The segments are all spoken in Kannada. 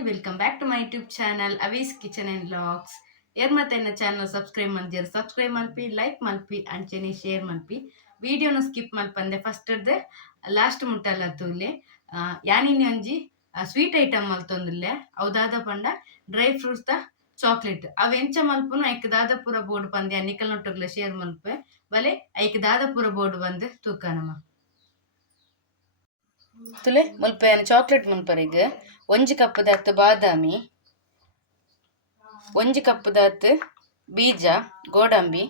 Hi welcome back to my YouTube channel Avee's kitchen and logs air ಮತ್ತೆ ನನ್ನ ಚಾನಲ್ ಸಬ್ಸ್ಕ್ರೈಬ್ ಮಾಡ್ದಿರ ಸಬ್ಸ್ಕ್ರೈಬ್ ಮಲ್ಪಿ ಲೈಕ್ ಮಲ್ಪಿ ಅಂಚೆನಿ ಶೇರ್ ಮಲ್ಪಿ ವಿಡಿಯೋನ ಸ್ಕಿಪ್ ಮಲ್ಪಂದೆ ಫಸ್ಟ್ದೆ ಲಾಸ್ಟ್ ಮುಟ್ಟಲ್ಲ ತೂಲೆ ಯಾನಿನ ಒಂಜಿ ಸ್ವೀಟ್ ಐಟಮ್ ಮಲ್ತೊಂದುಲ್ಲೆ ಅವದಾದ ಪಂಡ ಡ್ರೈ ಫ್ರೂಟ್ಸ್ ದ ಚಾಕ್ಲೇಟ್ ಅವು ಎಂಚ ಮಲ್ಪುನು ಐಕ್ ದಾದ ಪೂರ ಬೋರ್ಡ್ ಪಂದೆ ನಿಕಲ್ ನೊಟ್ಟುಗ್ಲ ಶೇರ್ ಮಲ್ಪೆ. ಬಲೆ ಐಕ್ ದಾದ ಪೂರ ಬೋರ್ಡ್ ತೂಕ ತೂಕನಮ್ಮ ತುಲೆ ಮುಲ್ಪ ಚಾಕ್ಲೇಟ್ ಮುಲ್ಪರಿಗೆ. ಒಂಜಿ ಕಪ್ ದಾತ್ ಬಾದಾಮಿ. ಒಂಜಿ ಕಪ್ ದಾತ್ ಬೀಜ, ಗೋಡಂಬಿ.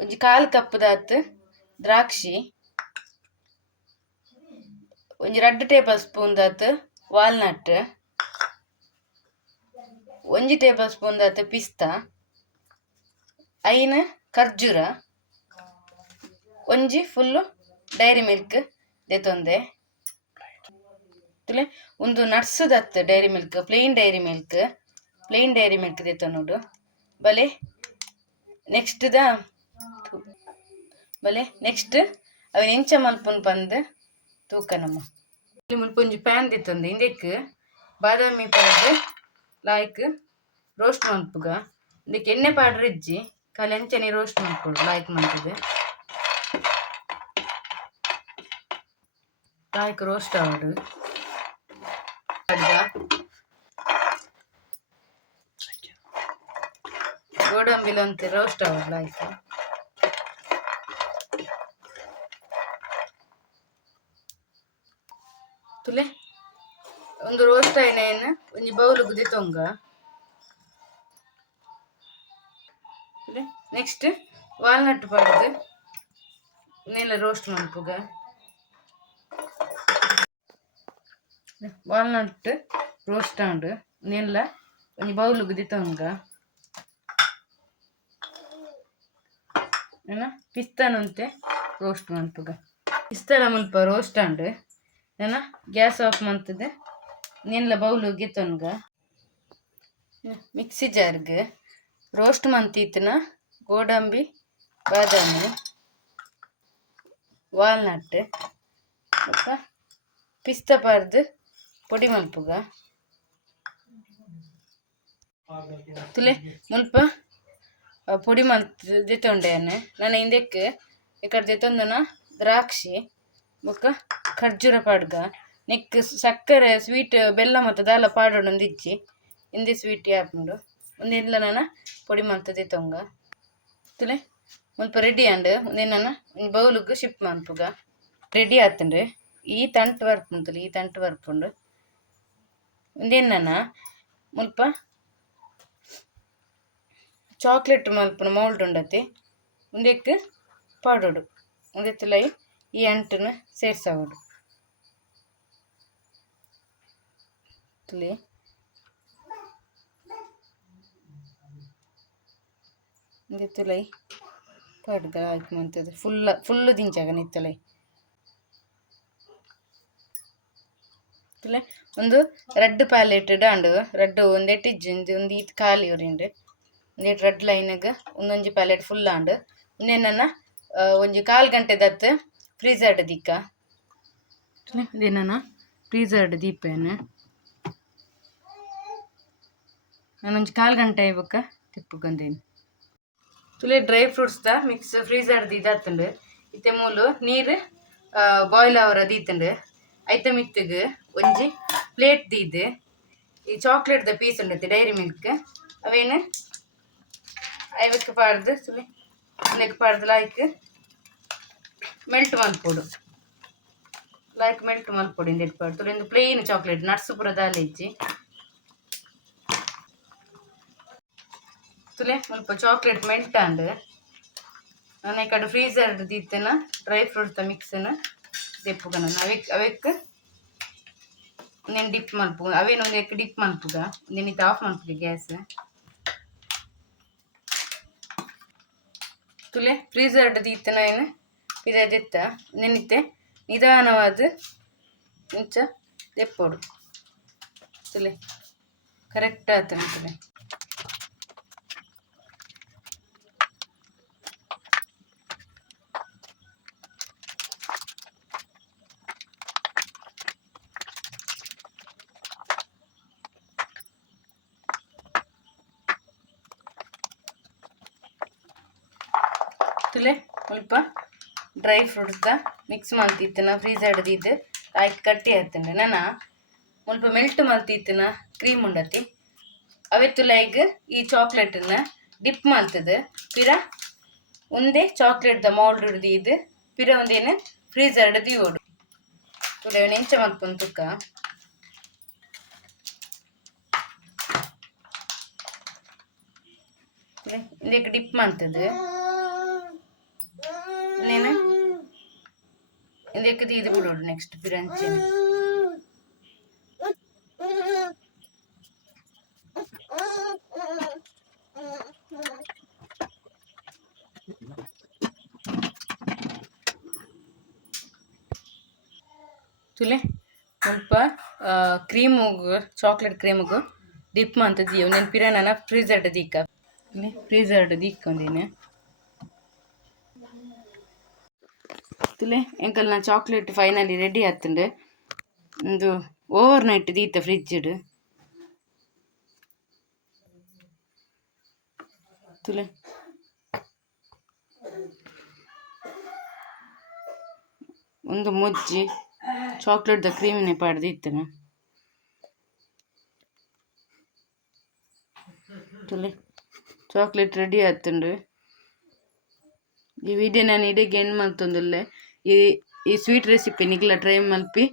ಒಂಜಿ ಕಾಲ್ ಕಪ್ ದಾತ್ ದ್ರಾಕ್ಷಿ. ಒಂಜಿ ರೆಡ್ ಟೇಬಲ್ ಸ್ಪೂನ್ ದಾತ್ ವಾಲ್ನಟ್ ಒಂಜಿ ಟೇಬಲ್ ಸ್ಪೂನ್ ದಾತ್ ಪಿಸ್ತಾ. ಐನ ಖರ್ಜೂರ. ಒಂಜಿ ಫುಲ್ಲು ಡೈರಿ ಮಿಲ್ಕ್ ದೆತೊಂದೆ ತುಲೆ ಒಂದು nuts Dutt Dairy Milk plain Dairy Milk plain Dairy Milk ದೆತೊನುಡು ಬಲೆ ನೆಕ್ಸ್ಟ್ ದ ಬಲೆ ನೆಕ್ಸ್ಟ್ ಅವನ್ ಎಂಚ ಮಲ್ಪುನ್ ಪಂದ್ ತೂಕನಮ್ಮ ಇಲ್ಲಿ ಮುಲ್ಪ ಒಂಜಿ ಪ್ಯಾನ್ ದಿತ್ತೊಂದು ಇಂದೆಕ್ ಬಾದಾಮಿ ಪಾಡ್ರೆ ಲಾಯ್ಕ್ ರೋಸ್ಟ್ ಮಲ್ಪುಗ. ಇದಕ್ಕೆ ಎಣ್ಣೆ ಪಾಡ್ರೆ ಇಜ್ಜಿ ಖಾಲಿ ಎಂಚನೆ ರೋಸ್ಟ್ ಮಾಡ್ಕೊಡು ಲಾಯ್ಕ್ ಮಲ್ಪುದೆ ಲಾಯ್ಕ್ ರೋಸ್ಟ್ ಆವಡು ಗೋಡಂಬಿಲಂತೆ ರೋಸ್ಟ್ ಆವಡು ಆಯ್ತು? ತುಲೆ, ಒಂದು ರೋಸ್ಟ್ ಆಯ್ನ ಒಂಜಿ ಬೌಲ್ ಗುದಿತೊಂಗ ನೆಕ್ಸ್ಟ್ ವಾಲ್ನಟ್ ಪಾಡ್ದು ನೆಲ ರೋಸ್ಟ್ ಮಲ್ಪುಗ ವಾಲ್ನಟ್ ರೋಸ್ಟ್ ಆಂಡ್ ನೆಲ್ಲ ಒಂಜಿ ಬೌಲ್ ಗುದಿತೊಂಗ ಏನ ಪಿಸ್ತಾನಂತೆ ರೋಸ್ಟ್ ಮನ್ಪುಗ ಪಿಸ್ತಾನ ಮಲ್ಪ ರೋಸ್ಟ್ ಆಂಡ್ ಏನ ಗ್ಯಾಸ್ ಆಫ್ ಮಂತದೆ ನೆಲ್ಲ ಬೌಲು ಗೆತ್ತೊನ್ಗ ಮಿಕ್ಸಿ ಜಾರ್ಗ್ ರೋಸ್ಟ್ ಮಂತೀತನ ಗೋಡಂಬಿ ಬಾದಾಮಿ ವಾಲ್ನಟ್ ಮತ್ತು ಪಿಸ್ತಾ ಪಾರ್ದು ಪೊಡಿ ಮಲ್ಪುಗ ತುಲೆ, ಮುಲ್ಪ ಪುಡಿ ಮಲ್ತ್ ನಾನು ಹಿಂದೆಕ್ಕೆ ಹಿಂದಕ್ಕೆ ಈ ಕಡೆ ದೆತೊಂದನ ದ್ರಾಕ್ಷಿ ಬೊಕ್ಕ ಖರ್ಜೂರ ಪಾಡ್ಗ, ನೆಕ್ ಸಕ್ಕರೆ, ಸ್ವೀಟ್, ಬೆಲ್ಲ ಮತ್ತು ದಾಲ ಪಾಡೊಂದು ಇಜ್ಜಿ. ಹಿಂದೆ ಸ್ವೀಟ್ ಯಾಪುಂಡು ಒಂದೆಲ್ಲ ನಾನು ಪೊಡಿ ಮಲ್ತದೆ ತೊಂಗ. ತುಲೆ, ಮುಲ್ಪ ರೆಡಿ ಆಂಡ್ ಒಂದು ಒಂದು ಬೌಲುಗ್ ಶಿಫ್ಟ್ ಮನ್ಪುಗ ರೆಡಿ ಆತಂಡ್ರೆ. ಈ ತಂಟು ಬರ್ಪುಂತಲೆ ಈ ತಂಟು ಬರ್ಪುಂಡು ಒಂದೇನ ಮುಲ್ಪ. ಚಾಕ್ಲೇಟ್ ಮಲ್ಪುನ ಮೌಲ್ಡ್ ಉಂಡತೆ ಒಂದೆಕ್ ಪಾಡೋಡು. ಒಂದೆತ್ತಲೈ ಈ ಅಂಟನ್ನು ಸೇರ್ಸವಡು ತುಲಿ ಒಂದೆತ್ತಲೈ ಪಾಡ್ಗ ಆಯ್ತು ಮಂತದ್ದು ಫುಲ್ಲ, ಫುಲ್ಲು ದಿಂಚಾಗ ನಿತ್ತಲೈ ತುಲೆ ಒಂದು ರೆಡ್ ಪ್ಯಾಲೆಟ್ ರೆಡ್ ಒಂದೆಟ್ಟು ಇಜ್ಜಿ ಒಂದು ಈತ್ ಖಾಲಿ ಉರಿಂಡ್ ಒಂದೆಟ್ಟು ರೆಡ್ ಲೈನ್ಗ್ ಒಂದೊಂಜಿ ಪ್ಯಾಲೆಟ್ ಫುಲ್ ಆಂಡು ಇನ್ನೇನ ಒಂಜಿ ಕಾಲ್ ಗಂಟೆ ದತ್ ಫ್ರೀಜರ್ಡ್ ದಿಕ್ಕ ಇದೇನ ಫ್ರೀಜರ್ಡ್ ದೀಪೆನ್ ನಾನೊಂಜಿ ಕಾಲ್ ಗಂಟೆ ಬೊಕ್ಕ ತಿಪ್ಪುಗಂದೇನು ತುಲೆ ಡ್ರೈ ಫ್ರೂಟ್ಸ್ ದ ಮಿಕ್ಸ್ ಫ್ರೀಜರ್ ದೀದಾತುಂಡು ಇತ್ತೆ ಮೂಲು ನೀರು ಬಾಯ್ಲ್ ಅವರ ದೀತುಂಡು ಐತ ಮಿತ್ತಗ್ ಒಂಜಿ ಪ್ಲೇಟ್ ದೀದ್ ಈ ಚಾಕ್ಲೇಟ್ ದ ಪೀಸ್ ಉಂಡತೆ ಡೈರಿ ಮಿಲ್ಕ್ ಅವೇನು ಐವಕ್ಕೆ ಪಾಡ್ದು ಸುಲಿ ನೆಕ್ ಪಾಡ್ದು ಲಾಯ್ಕ್ ಮೆಲ್ಟ್ ಮಲ್ಪೊಡು ಲೈಕ್ ಮೆಲ್ಟ್ ಮಲ್ಪೊಡು ಇಂದೆಟ್ ಪಾಡು ತುಲೆಂದು ಪ್ಲೇನ್ ಚಾಕ್ಲೇಟ್ ನಟ್ಸ್ ಪೂರ ದಾಲೆ ಇಜ್ಜಿ ತುಲೆ ಮುಲ್ಪ ಚಾಕ್ಲೇಟ್ ಮೆಲ್ಟ್ ಆಂಡ್ ನಾನು ಈ ಕಡೆ ಫ್ರೀಜರ್ ದೀತೆನ ಡ್ರೈ ಫ್ರೂಟ್ಸ್ ದ ಮಿಕ್ಸನ ದೆಪ್ಪುಗ ನಾನು ಅವೆಕ್ ಅವೆಕ್ నేను డిప్ మలుపు అవే నువ్వు ఎక్క డిప్ మలుపుగా నేను ఇది ఆఫ్ మలుపుగా గ్యాస్ ತುಲೆ ಫ್ರೀಜರ್ ದೀತ ನಾನು ಇದೆತ್ತ ನೆನಿತೆ ನಿಧಾನವಾದ ಇಂಚ ತೆಪ್ಪೋಡು ತುಲೆ ಕರೆಕ್ಟ್ ಆತನ ತುಲೆ ತುಲೆ ಸ್ವಲ್ಪ ಡ್ರೈ ಫ್ರೂಟ್ಸ್ ಮಿಕ್ಸ್ ಮಲ್ತಿತ್ತನ ಫ್ರೀಜರ್ ಹಿಡ್ದಿದ್ದು ಕಾಯಿ ಕಟ್ಟಿ ಹಾಕ್ತಂಡೆ ನಾನು ಸ್ವಲ್ಪ ಮೆಲ್ಟ್ ಮಲ್ತಿತ್ತನ ಕ್ರೀಮ್ ಉಂಡತಿ ಅವೆತ್ತುಲ ಈಗ ಈ ಚಾಕ್ಲೇಟನ್ನ ಡಿಪ್ ಮಲ್ತದ ಪಿರ ಒಂದೇ ಚಾಕ್ಲೇಟ್ ದ ಮೌಲ್ಡ್ ಹಿಡ್ದು ಇದು ಪಿರ ಒಂದೇನು ಫ್ರೀಜರ್ ಹಿಡ್ದು ಓಡು ತುಲೆ ನೆಂಚ ಮಲ್ಪೊಂದು ತುಕ್ಕ ಇದಕ್ಕೆ ಡಿಪ್ ಮಾಡ್ತದೆ దీనిలోనే ఇది ఇది కూడా నెక్స్ట్ బ్రాంచ్ ತುಲೆ ಸ್ವಲ್ಪ ಕ್ರೀಮ್ ಚಾಕ್ಲೇಟ್ ಕ್ರೀಮಿಗೆ ಡಿಪ್ ಮಂತದೀವು ನೆನಪಿರ ನಾನು ಫ್ರೀಜರ್ಡ್ ದೀಕ. ಫ್ರೀಜರ್ಡ್ ದೀಕ್ಕೊಂಡಿನಿ ತುಲೆ ಎಂಕಲ್ ನಾನು ಚಾಕ್ಲೇಟ್ ಫೈನಲಿ ರೆಡಿ ಆತುಂಡು ಒಂದು ಓವರ್ ನೈಟ್ ದೀತ ಫ್ರಿಡ್ಜ್ ತುಲೆ. ಒಂದು ಮುಜ್ಜಿ ಚಾಕ್ಲೇಟ್ ದ ಕ್ರೀಮಿನೇ ಪಾಡ್ದು ಇತ್ತೇನೆ ತುಲೆ. ಚಾಕ್ಲೇಟ್ ರೆಡಿ ಆತುಂಡು ಈ ವಿಡಿಯೋ ನಾನು ಇಡೀ ಎಂಡ್ ಮಲ್ತೊಂದುಲ್ಲೆ. ಈ ಈ ಸ್ವೀಟ್ ರೆಸಿಪಿ ನಿಕ್ಲ ಟ್ರೈ ಮಲ್ಪಿ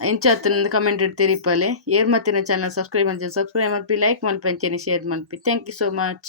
ಎಂಚ ಆತನಂದು ಕಮೆಂಟ್ ಇಡ್ತೀರಿ ಪಲೆ. ಏರ್ ಮತ್ತಿನ ಚಾನಲ್ ಸಬ್ಸ್ಕ್ರೈಬ್ ಮಾಡಿ ಸಬ್ಸ್ಕ್ರೈಬ್ ಮಲ್ಪಿ ಲೈಕ್ ಮಲ್ಪಿ ಅಂಚೆನೆ ಶೇರ್ ಮಲ್ಪಿ ಥ್ಯಾಂಕ್ ಯು ಸೋ ಮಚ್